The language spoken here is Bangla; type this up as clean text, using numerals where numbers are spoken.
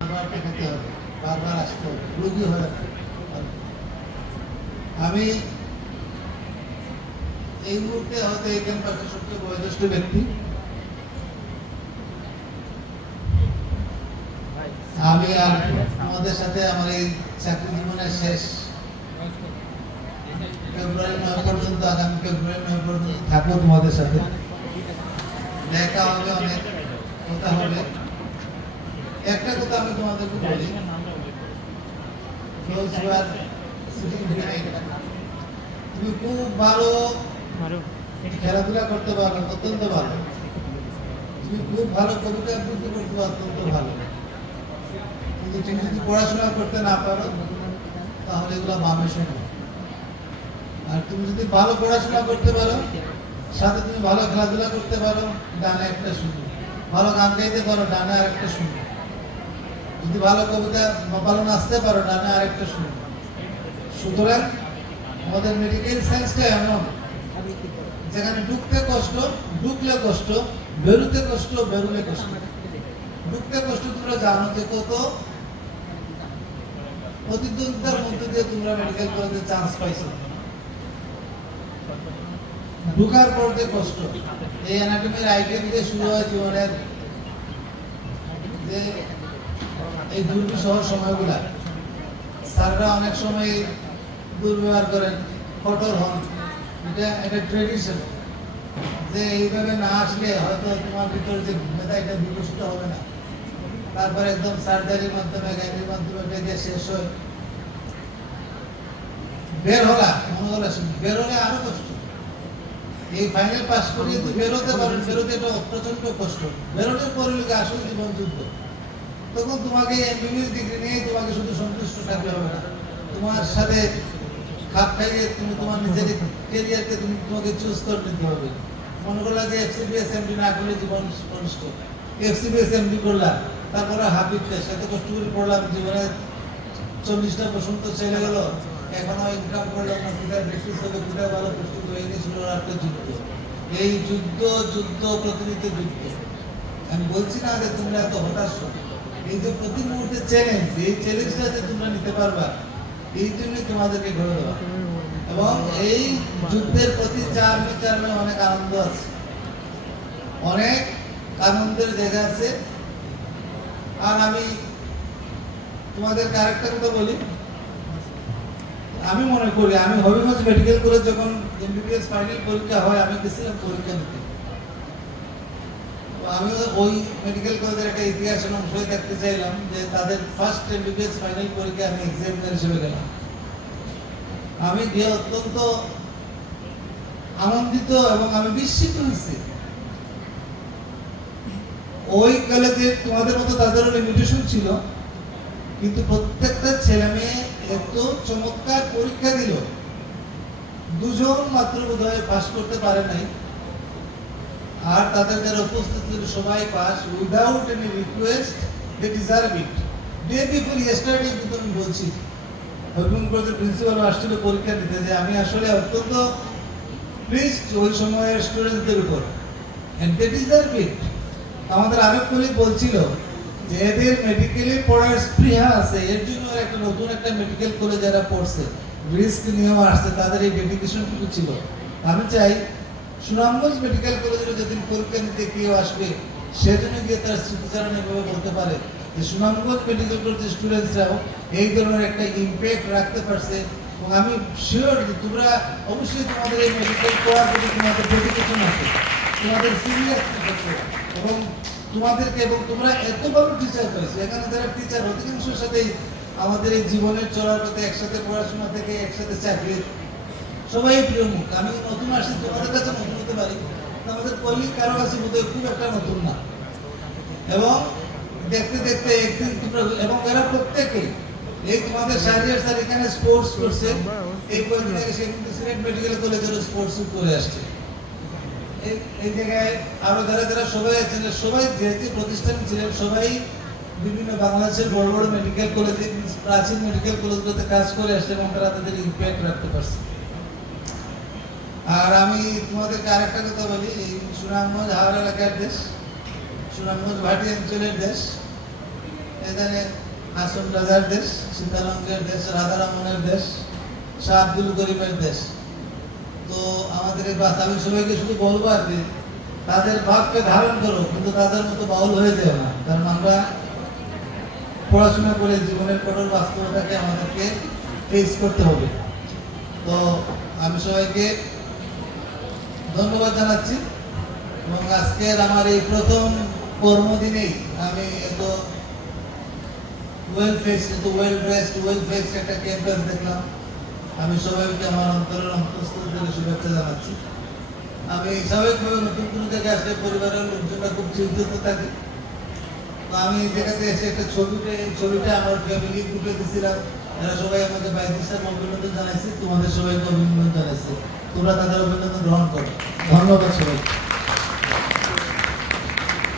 খেতে হবে, বারবার আসতে হবে, রোগী হয়ে আমি এই মুহূর্তে হয়তো এই ক্যাম্পাসের সবচেয়ে বয়োজ্যেষ্ঠ ব্যক্তি। আমি আর তোমাদের সাথে আমার এই চাকরি জীবনের শেষ ফেব্রুয়ারি 9 পর্যন্ত, আগামী ফেব্রুয়ারি 9 পর্যন্ত থাকবো তোমাদের সাথে। দেখা হবে, অনেক কথা হবে। একটা কথা আমি তোমাদেরকে বলি, তুমি খুব ভালো খেলাধুলা করতে পারো, অত্যন্ত ভালো। তুমি খুব ভালো কবিতা আবৃত্তি করতে পারো, অত্যন্ত ভালো। কিন্তু তুমি যদি পড়াশোনা করতে না পারো তাহলে এগুলো বামে শোনো। আর তুমি যদি ভালো পড়াশোনা করতে পারো, সাথে তুমি ভালো খেলাধুলা করতে পারো, ডানে একটা শুনো। ভালো গান গাইতে পারো, ডানে আরেকটা শুনো। যদি ভালো কবিতা ভালো নাচতে পারো, ডানে আরেকটা শুনো। সুতরাং আমাদের মেডিকেল সায়েন্সটা এমন, যেখানে ঢুকতে কষ্ট, ঢুকলে কষ্ট, বেরোতে কষ্ট, বেরোলে কষ্ট। ঢুকতে কষ্ট তোমরা জানো যে কত প্রতিদ্বন্দ্বিতার মধ্যে দিয়ে তোমরা মেডিকেল কলেজে চান্স পাইছো। ঢুকার পর যে কষ্ট, এই অ্যানাটমির আইটেম দিয়ে শুরু হয় জীবনের যে এই দুর্বিষহ সময়গুলা। স্যাররা অনেক সময় দুর্ব্যবহার করেন, কঠোর হন। এটা ট্রেডিশন, যে এইভাবে না আসলে হয়তো তোমার ভিতরে যে মেধা এটা বিকশিত হবে না। তারপরে একদম সার্জারির মাধ্যমে, গাইনির মাধ্যমে এটা শেষ হয়। বের হলা, মনে হলো বের হলে আরো কষ্ট। এই ফাইনাল পাস করিয়ে তুই বেরোতে পারেন, বেরোতে এটা প্রচন্ড কষ্ট। বেরোনোর পরে লোকে আসল জীবন যুদ্ধ। তখন তোমাকে এমবিবিএস ডিগ্রি নিয়ে তোমাকে শুধু সন্তুষ্ট থাকলে হবে না, তোমার সাথে খাপ খাইয়ে তুমি তোমার নিজের ক্যারিয়ারকে তোমাকে চুজ করে নিতে হবে। মনে করলা যে এফসিবিএস এমডি না করলে জীবন কষ্ট, এফসিবিএস এমডি করলাম, তারপরে হাবিবকে এত কষ্ট করে পড়লাম, জীবনে 40টা বসন্ত চলে গেল, এখনো ইনকাম করলাম না, কোথায় ব্রিটিশ হবে, কোথায় ভালো প্রস্তুত হয়ে গেছিল একটা যুদ্ধ। এই যুদ্ধ যুদ্ধ প্রতিনিধিত যুদ্ধ। আমি বলছি না যে তোমরা এত হতাশ, এই যে প্রতি মুহূর্তে চ্যালেঞ্জ, এই চ্যালেঞ্জটা যে তোমরা নিতে পারবা, এই জন্যই তোমাদেরকে ঘুরে দেওয়া। এবং এই যুদ্ধের প্রতি চার বিচারে অনেক আনন্দ আছে, অনেক আনন্দের জায়গা আছে। আর আমি তোমাদেরকে আরেকটা কথা বলি, আমি মনে করি আমি হবিগঞ্জ মেডিকেল কলেজ যখন এমবিবিএস ফাইনাল পরীক্ষা হয়, আমি গেছিলাম পরীক্ষা নিতে। আমি ওই মেডিকেল কলেজের একটা ইতিহাসের অংশই দেখতে চাইলাম, যে তাদের ফার্স্ট এমবিবিএস ফাইনাল পরীক্ষা আমি এক্সামিনার হিসেবে গেলাম। আমি গিয়ে অত্যন্ত আনন্দিত এবং আমি বিস্মিত হয়েছি। ওই কলেজে তোমাদের মতো তাদেরও লিমিটেশন ছিল, কিন্তু প্রত্যেকটা ছেলে মেয়ে এত চমৎকার পরীক্ষা দিল। দুজন মাত্র বোধহয় পাস করতে পারে নাই, আর তাদের যারা উপস্থিত ছিল সবাই pass without any request. They deserve it. Day before yesterday কিন্তু আমি বলছি, হবিগঞ্জ কলেজের প্রিন্সিপাল আসছিল পরীক্ষা দিতে, যে আমি আসলে অত্যন্ত প্লিজড ওই সময়ের স্টুডেন্টদের উপর, এন্ড দে ডিজার্ভ ইট। আমাদের আরেক কলিগ বলছিল যে এদের মেডিকেলে পড়ার স্পৃহা আছে, এর জন্য একটা নতুন একটা মেডিকেল কলেজ যারা পড়ছে, রিস্ক নিয়েও আসছে, তাদের এই ডেডিকেশনটুকু ছিল। আমি চাই সুনামগঞ্জ মেডিকেল কলেজের যেদিন পরীক্ষা নিতে কেউ আসবে, সেজন্য গিয়ে তার স্মৃতিচারণ এভাবে বলতে পারে যে সুনামগঞ্জ মেডিকেল কলেজের স্টুডেন্টসরাও এই ধরনের একটা ইম্প্যাক্ট রাখতে পারছে। এবং আমি শিওর যে তোমরা অবশ্যই তোমাদের এই মেডিকেল পড়ার প্রতি তোমাদের ডেডিকেশন আছে, তোমাদের সিরিয়াসনেস আছে, এবং তোমাদেরকে, এবং তোমরা এত ভালো টিচার পেয়েছো। এখানে যারা টিচার অধিকাংশের সাথেই আমাদের এই জীবনের চলার পথে একসাথে পড়াশোনা থেকে একসাথে চাকরি, সবাই প্রিয় মুখ। আমি নতুন আসি, তোমাদের কাছে নতুন হতে পারি, আমাদের কলিগ কারো কাছে বোধহয় খুব একটা নতুন না। এবং দেখতে দেখতে একদিন তোমরা, এবং এরা প্রত্যেকেই এই তোমাদের শাহরিয়ার স্যার এখানে স্পোর্টস করছে, এই কয়েকদিন আগে সে কিন্তু সিলেট মেডিকেল কলেজের স্পোর্টস করে আসছে। এই জায়গায় আরো যারা যারা সবাই আছেন, সবাই যেহেতু প্রতিষ্ঠান ছিলেন, সবাই বিভিন্ন বাংলাদেশের বড় বড় মেডিকেল কলেজে, প্রাচীন মেডিকেল কলেজগুলোতে কাজ করে আসছে, এবং তারা তাদের ইম্প্যাক্ট রাখতে পারছে। আর আমি তোমাদেরকে আরেকটা কথা বলি, এই সুনামগঞ্জ হাওড়া এলাকার দেশ, সুনামগঞ্জ ভাটি অঞ্চলের দেশ, এখানে হাসন রাজার দেশ, সীতারঙ্গের দেশ, রাধারমণের দেশ, শাহ আব্দুল করিমের দেশ। তো আমাদের এই বাস, আমি সবাইকে শুধু বলবো আর কি, তাদের ভাবকে ধারণ করো, কিন্তু তাদের মতো বাউল হয়ে যাও না। কারণ আমরা পড়াশোনা করে জীবনের কঠোর বাস্তবতাকে আমাদেরকে ফেস করতে হবে। তো আমি সবাইকে ধন্যবাদ জানাচ্ছি এবং আজকের আমার এই প্রথম কর্মদিনেই আমি এত ওয়েল ফেসড, এত ওয়েল ড্রেসড, ওয়েল ফেসড একটা ক্যাম্পাস দেখলাম। আমি সবাইকে আমার অন্তরের অন্তঃস্থল থেকে শুভেচ্ছা জানাচ্ছি। আমি স্বাভাবিকভাবে নতুন কোনো জায়গায় আসলে পরিবারের লোকজনরা খুব চিন্তিত থাকে। তো আমি যেখানে এসে একটা ছবিটা আমার ফ্যামিলি গ্রুপে দিয়েছিলাম, এরা সবাই আমাকে বাইদিশার অভিনন্দন জানাইছে, তোমাদের সবাইকে অভিনন্দন জানাইছে। তোমরা তাদের অভিনন্দন গ্রহণ করো। ধন্যবাদ সবাই।